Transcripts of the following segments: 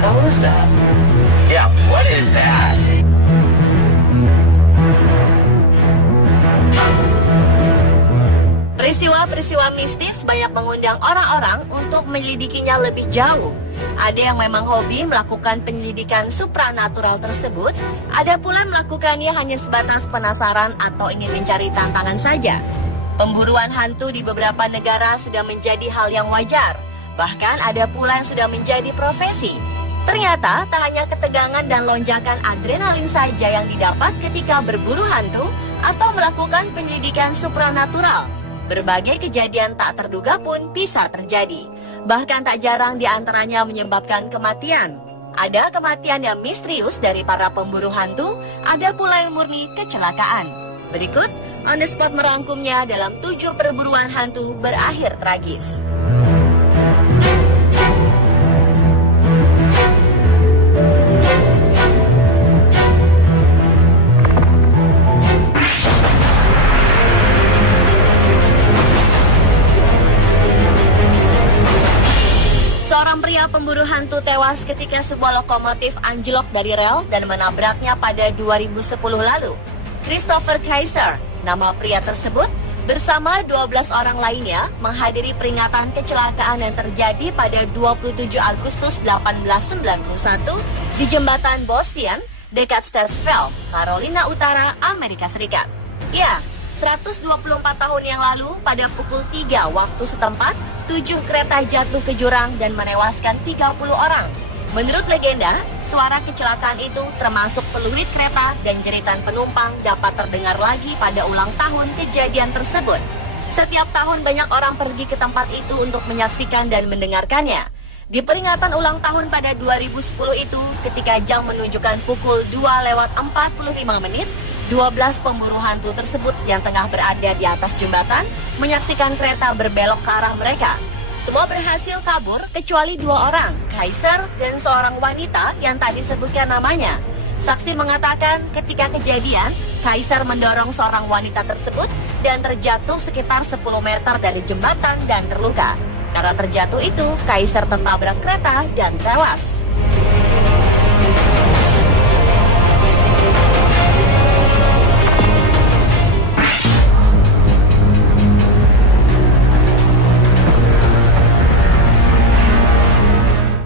hell was that? Yeah, what is that? Peristiwa-peristiwa mistis banyak mengundang orang-orang untuk menyelidikinya lebih jauh. Ada yang memang hobi melakukan penyelidikan supranatural tersebut, ada pula melakukannya hanya sebatas penasaran atau ingin mencari tantangan saja. Pemburuan hantu di beberapa negara sudah menjadi hal yang wajar. Bahkan ada pula yang sudah menjadi profesi. Ternyata tak hanya ketegangan dan lonjakan adrenalin saja yang didapat ketika berburu hantu atau melakukan penyelidikan supranatural. Berbagai kejadian tak terduga pun bisa terjadi. Bahkan tak jarang diantaranya menyebabkan kematian. Ada kematian yang misterius dari para pemburu hantu, ada pula yang murni kecelakaan. Berikut, On The Spot merangkumnya dalam 7 perburuan hantu berakhir tragis. Seorang pria pemburu hantu tewas ketika sebuah lokomotif anjlok dari rel dan menabraknya pada 2010 lalu. Christopher Kaiser, nama pria tersebut, bersama 12 orang lainnya menghadiri peringatan kecelakaan yang terjadi pada 27 Agustus 1891 di jembatan Bostian dekat Stasville, Carolina Utara, Amerika Serikat. Ya, 124 tahun yang lalu pada pukul 3 waktu setempat, 7 kereta jatuh ke jurang dan menewaskan 30 orang. Menurut legenda, suara kecelakaan itu termasuk peluit kereta dan jeritan penumpang dapat terdengar lagi pada ulang tahun kejadian tersebut. Setiap tahun banyak orang pergi ke tempat itu untuk menyaksikan dan mendengarkannya. Di peringatan ulang tahun pada 2010 itu, ketika jam menunjukkan pukul 2:45, 12 pemburu hantu tersebut yang tengah berada di atas jembatan menyaksikan kereta berbelok ke arah mereka. Semua berhasil kabur kecuali 2 orang, Kaiser dan seorang wanita yang tak disebutkan namanya. Saksi mengatakan ketika kejadian, Kaiser mendorong seorang wanita tersebut dan terjatuh sekitar 10 meter dari jembatan dan terluka. Karena terjatuh itu, Kaiser tertabrak kereta dan tewas.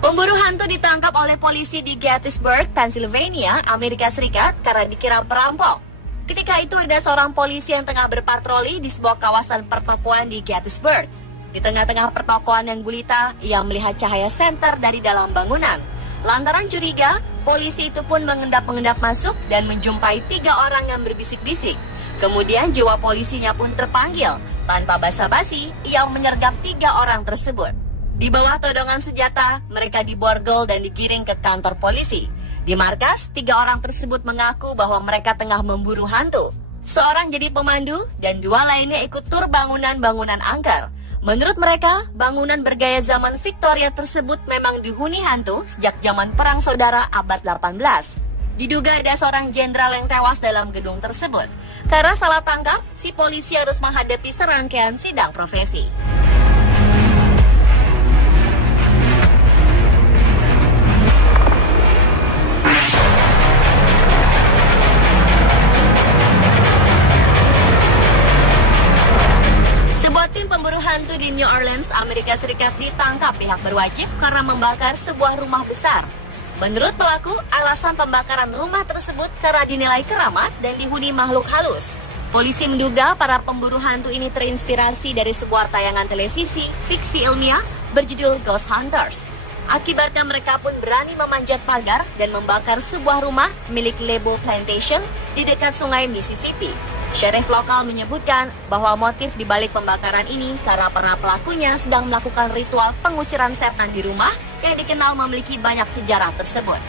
Pemburu hantu ditangkap oleh polisi di Gettysburg, Pennsylvania, Amerika Serikat karena dikira perampok. Ketika itu ada seorang polisi yang tengah berpatroli di sebuah kawasan pertokoan di Gettysburg. Di tengah-tengah pertokoan yang gulita, ia melihat cahaya senter dari dalam bangunan. Lantaran curiga, polisi itu pun mengendap-mengendap masuk dan menjumpai 3 orang yang berbisik-bisik. Kemudian jiwa polisinya pun terpanggil. Tanpa basa-basi, ia menyergap 3 orang tersebut. Di bawah todongan senjata, mereka diborgol dan digiring ke kantor polisi. Di markas, 3 orang tersebut mengaku bahwa mereka tengah memburu hantu. Seorang jadi pemandu dan 2 lainnya ikut tur bangunan-bangunan angker. Menurut mereka, bangunan bergaya zaman Victoria tersebut memang dihuni hantu sejak zaman Perang Saudara abad 18. Diduga ada seorang jenderal yang tewas dalam gedung tersebut. Karena salah tangkap, si polisi harus menghadapi serangkaian sidang profesi. Tim pemburu hantu di New Orleans, Amerika Serikat ditangkap pihak berwajib karena membakar sebuah rumah besar. Menurut pelaku, alasan pembakaran rumah tersebut karena dinilai keramat dan dihuni makhluk halus. Polisi menduga para pemburu hantu ini terinspirasi dari sebuah tayangan televisi fiksi ilmiah berjudul Ghost Hunters. Akibatnya mereka pun berani memanjat pagar dan membakar sebuah rumah milik Lebo Plantation di dekat sungai Mississippi. Sheriff lokal menyebutkan bahwa motif dibalik pembakaran ini karena para pelakunya sedang melakukan ritual pengusiran setan di rumah yang dikenal memiliki banyak sejarah tersebut.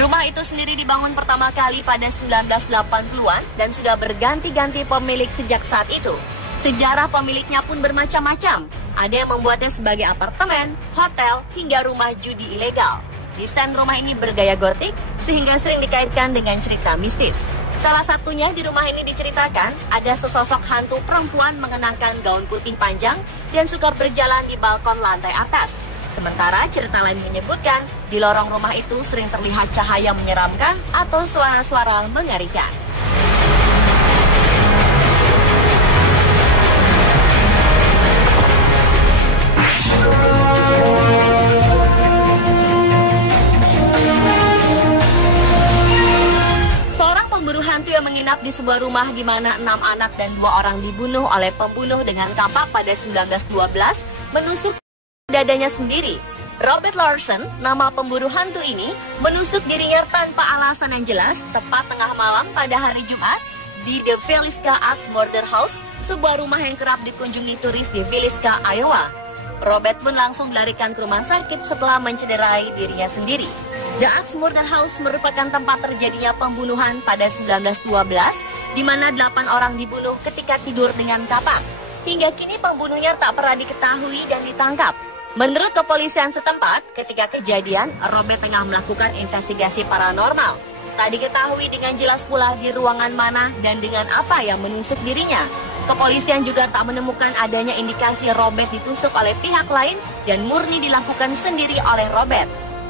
Rumah itu sendiri dibangun pertama kali pada 1980-an dan sudah berganti-ganti pemilik sejak saat itu. Sejarah pemiliknya pun bermacam-macam. Ada yang membuatnya sebagai apartemen, hotel, hingga rumah judi ilegal. Desain rumah ini bergaya gotik sehingga sering dikaitkan dengan cerita mistis. Salah satunya di rumah ini diceritakan ada sesosok hantu perempuan mengenakan gaun putih panjang dan suka berjalan di balkon lantai atas. Sementara cerita lain menyebutkan, di lorong rumah itu sering terlihat cahaya menyeramkan atau suara-suara mengerikan. Seorang pemburu hantu yang menginap di sebuah rumah di mana 6 anak dan 2 orang dibunuh oleh pembunuh dengan kampak pada 1912 menusuk dadanya sendiri. Robert Larson, nama pemburu hantu ini, menusuk dirinya tanpa alasan yang jelas tepat tengah malam pada hari Jumat di The Villisca Axe Murder House, sebuah rumah yang kerap dikunjungi turis di Villisca, Iowa. Robert pun langsung dilarikan ke rumah sakit setelah mencederai dirinya sendiri. The Axe Murder House merupakan tempat terjadinya pembunuhan pada 1912, di mana 8 orang dibunuh ketika tidur dengan kapak. Hingga kini pembunuhnya tak pernah diketahui dan ditangkap. Menurut kepolisian setempat, ketika kejadian, Robert tengah melakukan investigasi paranormal. Tak diketahui dengan jelas pula di ruangan mana dan dengan apa yang menusuk dirinya. Kepolisian juga tak menemukan adanya indikasi Robert ditusuk oleh pihak lain dan murni dilakukan sendiri oleh Robert.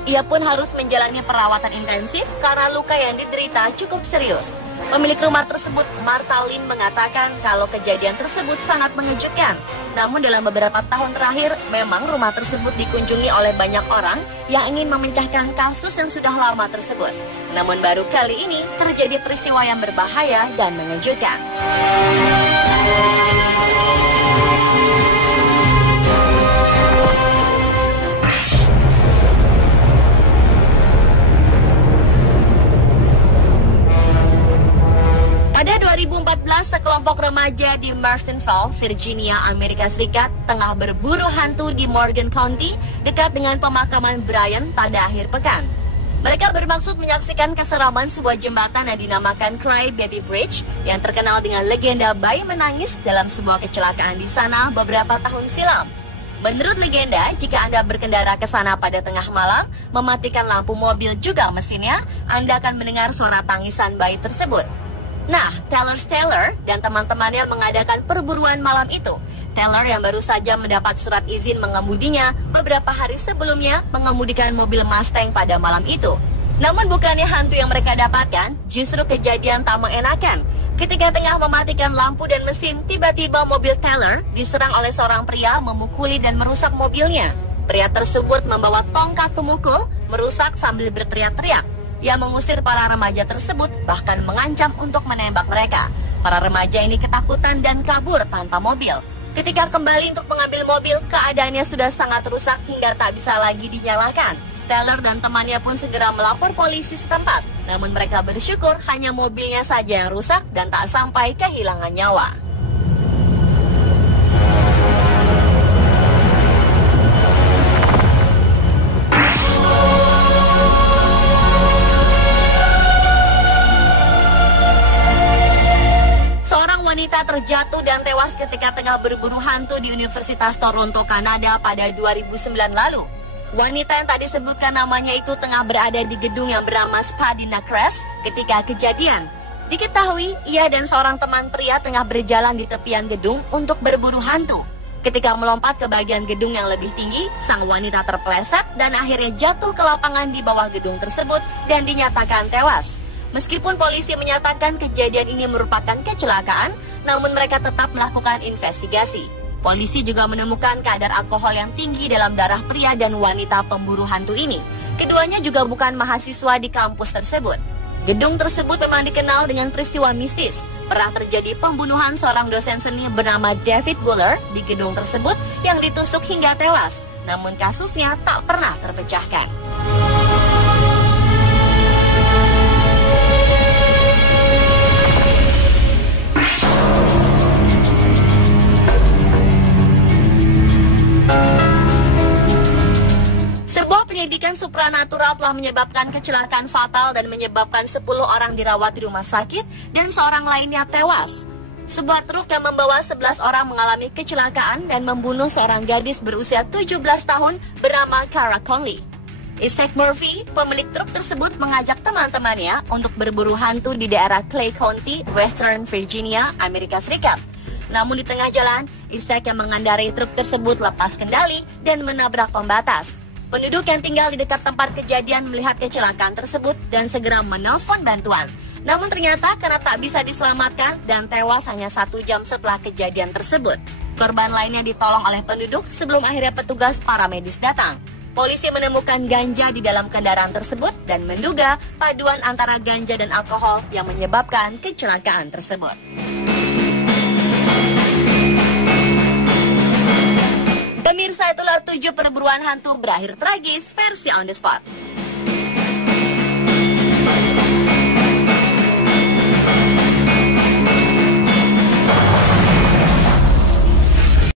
Ia pun harus menjalani perawatan intensif karena luka yang diderita cukup serius. Pemilik rumah tersebut, Martha Lynn, mengatakan kalau kejadian tersebut sangat mengejutkan. Namun dalam beberapa tahun terakhir, memang rumah tersebut dikunjungi oleh banyak orang yang ingin memecahkan kasus yang sudah lama tersebut. Namun baru kali ini terjadi peristiwa yang berbahaya dan mengejutkan. Pada 2014, sekelompok remaja di Martinsville, Virginia, Amerika Serikat tengah berburu hantu di Morgan County dekat dengan pemakaman Bryant pada akhir pekan. Mereka bermaksud menyaksikan keseraman sebuah jembatan yang dinamakan Cry Baby Bridge yang terkenal dengan legenda bayi menangis dalam sebuah kecelakaan di sana beberapa tahun silam. Menurut legenda, jika Anda berkendara ke sana pada tengah malam, mematikan lampu mobil juga mesinnya, Anda akan mendengar suara tangisan bayi tersebut. Nah, Taylor dan teman-temannya mengadakan perburuan malam itu. Taylor yang baru saja mendapat surat izin mengemudinya beberapa hari sebelumnya mengemudikan mobil Mustang pada malam itu. Namun bukannya hantu yang mereka dapatkan, justru kejadian tak mengenakan. Ketika tengah mematikan lampu dan mesin, tiba-tiba mobil Taylor diserang oleh seorang pria memukuli dan merusak mobilnya. Pria tersebut membawa tongkat pemukul, merusak sambil berteriak-teriak. Ia mengusir para remaja tersebut, bahkan mengancam untuk menembak mereka. Para remaja ini ketakutan dan kabur tanpa mobil. Ketika kembali untuk mengambil mobil, keadaannya sudah sangat rusak hingga tak bisa lagi dinyalakan. Taylor dan temannya pun segera melapor polisi setempat. Namun mereka bersyukur hanya mobilnya saja yang rusak dan tak sampai kehilangan nyawa. Wanita terjatuh dan tewas ketika tengah berburu hantu di Universitas Toronto, Kanada pada 2009 lalu. Wanita yang tak disebutkan namanya itu tengah berada di gedung yang bernama Spadina Crest ketika kejadian. Diketahui, ia dan seorang teman pria tengah berjalan di tepian gedung untuk berburu hantu. Ketika melompat ke bagian gedung yang lebih tinggi, sang wanita terpeleset dan akhirnya jatuh ke lapangan di bawah gedung tersebut dan dinyatakan tewas. Meskipun polisi menyatakan kejadian ini merupakan kecelakaan, namun mereka tetap melakukan investigasi. Polisi juga menemukan kadar alkohol yang tinggi dalam darah pria dan wanita pemburu hantu ini. Keduanya juga bukan mahasiswa di kampus tersebut. Gedung tersebut memang dikenal dengan peristiwa mistis. Pernah terjadi pembunuhan seorang dosen seni bernama David Buller di gedung tersebut yang ditusuk hingga tewas. Namun kasusnya tak pernah terpecahkan. Sebuah penyelidikan supranatural telah menyebabkan kecelakaan fatal dan menyebabkan 10 orang dirawat di rumah sakit dan seorang lainnya tewas. Sebuah truk yang membawa 11 orang mengalami kecelakaan dan membunuh seorang gadis berusia 17 tahun bernama Cara Conley. Isaac Murphy, pemilik truk tersebut, mengajak teman-temannya untuk berburu hantu di daerah Clay County, Western Virginia, Amerika Serikat. Namun di tengah jalan, Isaac yang mengendarai truk tersebut lepas kendali dan menabrak pembatas. Penduduk yang tinggal di dekat tempat kejadian melihat kecelakaan tersebut dan segera menelpon bantuan. Namun ternyata karena tak bisa diselamatkan dan tewas hanya 1 jam setelah kejadian tersebut. Korban lainnya ditolong oleh penduduk sebelum akhirnya petugas paramedis datang. Polisi menemukan ganja di dalam kendaraan tersebut dan menduga paduan antara ganja dan alkohol yang menyebabkan kecelakaan tersebut. Pemirsa, itulah 7 perburuan hantu berakhir tragis versi On The Spot.